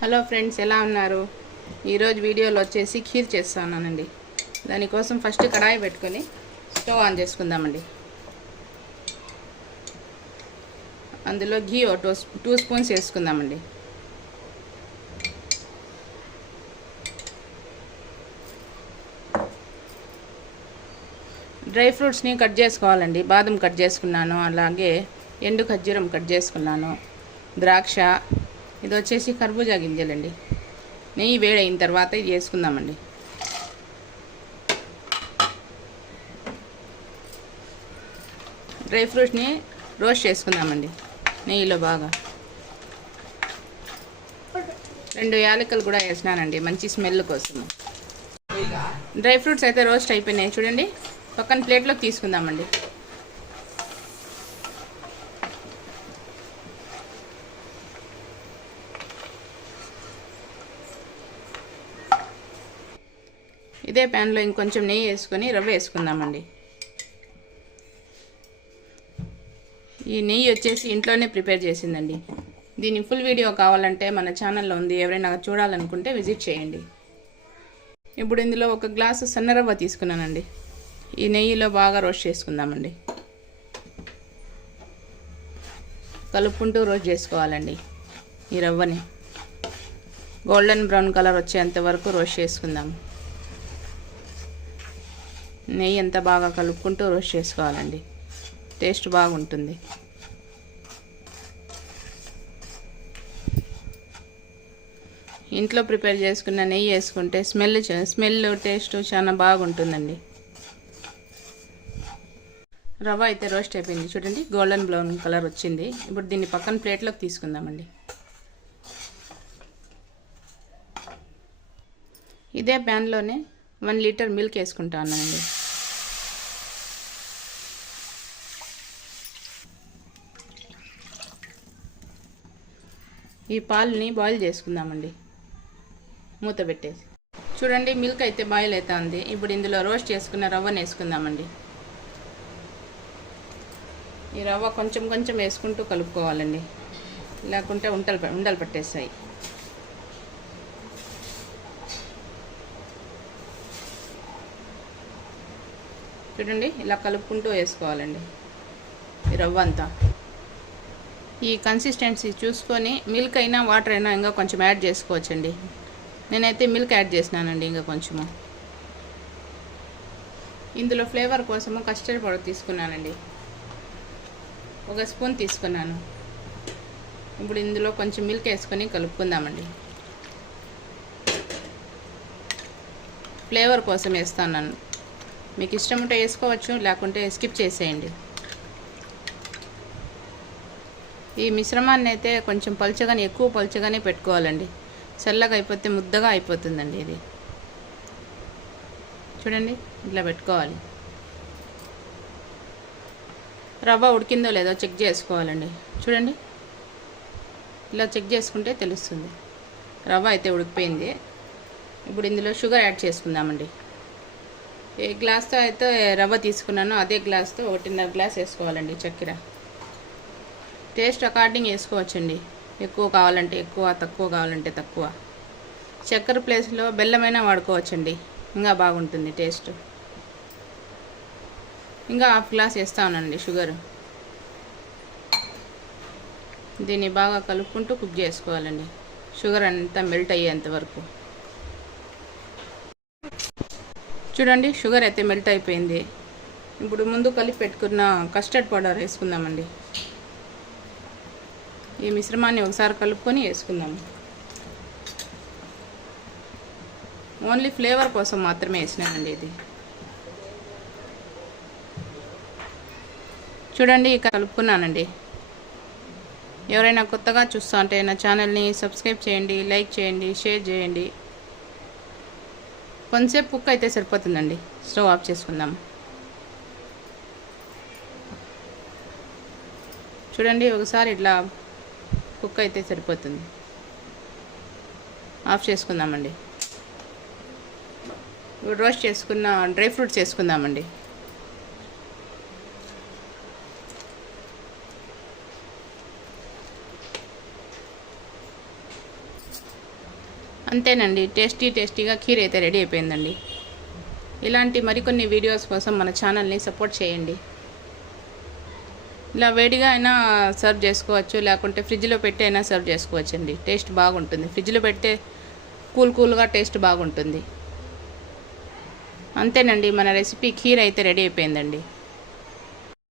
Hello friends ఎలా ఉన్నారు? ఈరోజు వీడియోలో వచ్చేసి ఖీర్ చేస్తున్నానండి. దానికోసం ఫస్ట్ కడాయి పెట్టుకొని స్టవ్ ఆన్ చేసుకుందామండి. అందులో ఘీ టూ టూ స్పూన్స్ వేసుకుందామండి. డ్రై ఫ్రూట్స్ని కట్ చేసుకోవాలండి. బాదం కట్ చేసుకున్నాను. అలాగే ఎండు ఖర్జూరం కట్ చేసుకున్నాను. ద్రాక్ష ఇది వచ్చేసి కర్బూజా గింజలండి. నెయ్యి వేడైన తర్వాత ఇది వేసుకుందామండి. డ్రై ఫ్రూట్స్ని రోస్ట్ చేసుకుందామండి నెయ్యిలో బాగా. రెండు యాలకలు కూడా వేసినానండి మంచి స్మెల్ కోసం డ్రై ఫ్రూట్స్ అయితే రోస్ట్ అయిపోయినాయి చూడండి. పక్కన ప్లేట్లోకి తీసుకుందామండి. ఇదే ప్యాన్లో ఇంకొంచెం నెయ్యి వేసుకొని రవ్వ వేసుకుందామండి. ఈ నెయ్యి వచ్చేసి ఇంట్లోనే ప్రిపేర్ చేసిందండి. దీని ఫుల్ వీడియో కావాలంటే మన ఛానల్లో ఉంది. ఎవరైనా చూడాలనుకుంటే విజిట్ చేయండి. ఇప్పుడు ఇందులో ఒక గ్లాసు సన్నరవ్వ తీసుకున్నానండి. ఈ నెయ్యిలో బాగా రోస్ట్ చేసుకుందామండి. కలుపుకుంటూ రోస్ట్ చేసుకోవాలండి ఈ రవ్వని. గోల్డెన్ బ్రౌన్ కలర్ వచ్చేంత వరకు రోస్ట్ చేసుకుందాం. నెయ్యి ఎంత బాగా కలుపుకుంటూ రోస్ట్ చేసుకోవాలండి. టేస్ట్ బాగుంటుంది. ఇంట్లో ప్రిపేర్ చేసుకున్న నెయ్యి వేసుకుంటే స్మెల్ స్మెల్ టేస్ట్ చాలా బాగుంటుందండి. రవ్వ అయితే రోస్ట్ అయిపోయింది. చూడండి గోల్డెన్ బ్రౌన్ కలర్ వచ్చింది. ఇప్పుడు దీన్ని పక్కన ప్లేట్లోకి తీసుకుందామండి. ఇదే ప్యాన్లోనే వన్ లీటర్ మిల్క్ వేసుకుంటానండి. ఈ పాలని బాయిల్ చేసుకుందామండి. మూత పెట్టేసి. చూడండి మిల్క్ అయితే బాయిల్ అవుతుంది ఇప్పుడు ఇందులో రోస్ట్ చేసుకున్న రవ్వను వేసుకుందామండి. ఈ రవ్వ కొంచెం కొంచెం వేసుకుంటూ కలుపుకోవాలండి. లేకుంటే ఉంటలు ఉండలు పట్టేస్తాయి. చూడండి ఇలా కలుపుకుంటూ వేసుకోవాలండి. ఈ రవ్వ అంతా. ఈ కన్సిస్టెన్సీ చూసుకొని మిల్క్ అయినా వాటర్ అయినా ఇంకా కొంచెం యాడ్ చేసుకోవచ్చండి. నేనైతే మిల్క్ యాడ్ చేసినానండి ఇంకా కొంచెము. ఇందులో ఫ్లేవర్ కోసము కస్టర్డ్ పౌడర్ తీసుకున్నానండి. ఒక స్పూన్ తీసుకున్నాను. ఇప్పుడు ఇందులో కొంచెం మిల్క్ వేసుకొని కలుపుకుందామండి. ఫ్లేవర్ కోసం వేస్తున్నాను మీకు ఇష్టం ఉంటే వేసుకోవచ్చు లేకుంటే స్కిప్ చేసేయండి. ఈ మిశ్రమాన్ని అయితే కొంచెం పలుచగానే ఎక్కువ పలుచగానే పెట్టుకోవాలండి. చల్లగా అయిపోతే ముద్దగా అయిపోతుందండి ఇది. చూడండి ఇట్లా పెట్టుకోవాలి. రవ్వ ఉడికిందో లేదో చెక్ చేసుకోవాలండి. చూడండి ఇలా చెక్ చేసుకుంటే తెలుస్తుంది. రవ్వ అయితే ఉడికిపోయింది. ఇప్పుడు ఇందులో షుగర్ యాడ్ చేసుకుందామండి. ఏ గ్లాస్తో అయితే రవ్వ తీసుకున్నానో అదే గ్లాస్తో ఒకటిన్నర గ్లాస్ వేసుకోవాలండి చక్కెర. టేస్ట్ అకార్డింగ్ వేసుకోవచ్చండి ఎక్కువ కావాలంటే ఎక్కువ తక్కువ కావాలంటే తక్కువ. చక్కెర ప్లేస్లో బెల్లమైనా వాడుకోవచ్చండి. ఇంకా బాగుంటుంది టేస్ట్. ఇంకా హాఫ్ గ్లాస్ వేస్తానండి షుగర్. దీన్ని బాగా కలుపుకుంటూ కుక్ చేసుకోవాలండి. షుగర్ అంతా మెల్ట్ అయ్యేంత వరకు. చూడండి షుగర్ అయితే మెల్ట్ అయిపోయింది. ఇప్పుడు ముందు కలిపి పెట్టుకున్న కస్టర్డ్ పౌడర్ వేసుకుందామండి. ఈ మిశ్రమాన్ని ఒకసారి కలుపుకొని వేసుకుందాం. ఓన్లీ ఫ్లేవర్ కోసం మాత్రమే వేసినానండి ఇది. చూడండి ఇక కలుపుకున్నానండి. ఎవరైనా కొత్తగా చూస్తా ఉంటే నా ఛానల్ని సబ్స్క్రైబ్ చేయండి లైక్ చేయండి షేర్ చేయండి. కొంతసేపు కుక్ అయితే సరిపోతుందండి. స్టవ్ ఆఫ్ చేసుకుందాం. చూడండి ఒకసారి ఇట్లా కుక్ అయితే సరిపోతుంది. ఆఫ్ చేసుకుందామండి. ఇప్పుడు రోస్ట్ చేసుకున్న డ్రై ఫ్రూట్స్ వేసుకుందామండి అంతేనండి టేస్టీ టేస్టీగా ఖీర్ అయితే రెడీ అయిపోయిందండి. ఇలాంటి మరికొన్ని వీడియోస్ కోసం మన ఛానల్ని సపోర్ట్ చేయండి. ఇలా వేడిగా అయినా సర్వ్ చేసుకోవచ్చు లేకుంటే ఫ్రిడ్జ్లో పెట్టి అయినా సర్వ్ చేసుకోవచ్చు అండి టేస్ట్ బాగుంటుంది. ఫ్రిడ్జ్లో పెడితే కూల్ కూల్గా టేస్ట్ బాగుంటుంది. అంతేనండి మన రెసిపీ ఖీర్ అయితే రెడీ అయిపోయిందండి.